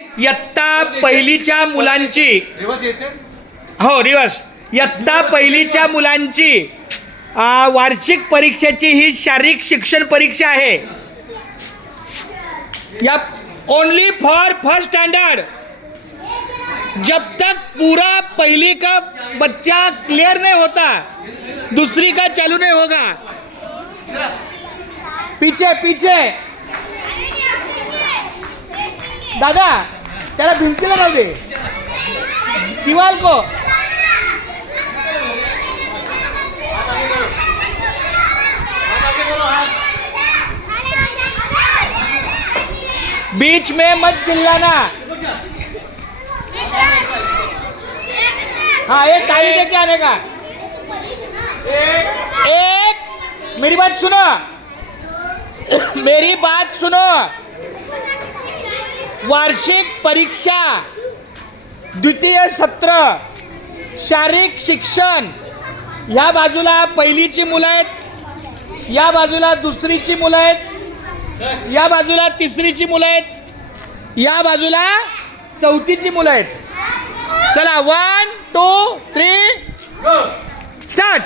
इयत्ता पहिलीच्या मुलांची हो रिवर्स इयत्ता पहिलीच्या मुलांची वार्षिक परीक्षेची ही शारीरिक शिक्षण परीक्षा आहे. या ओनली फॉर फर्स्ट स्टैंडर्ड. जब तक पूरा पहली का बच्चा क्लियर नहीं होता दूसरी का चालू नहीं होगा. पीछे पीछे दादा त्याला भिंतीला लाव दे दीवाल को. बीच में मत चिल्लाना. हाँ एक ताली दे के आने का. एक मेरी बात सुनो मेरी बात सुनो. वार्षिक परीक्षा द्वितीय सत्र शारीरिक शिक्षण. या बाजूला पहिलीची मुलं आहेत, या बाजूला दुसरीची मुलं आहेत, या बाजूला तिसरीची मुलं आहेत, या बाजूला चौथीची मुलं आहेत. चला 1 2 3 स्टार्ट.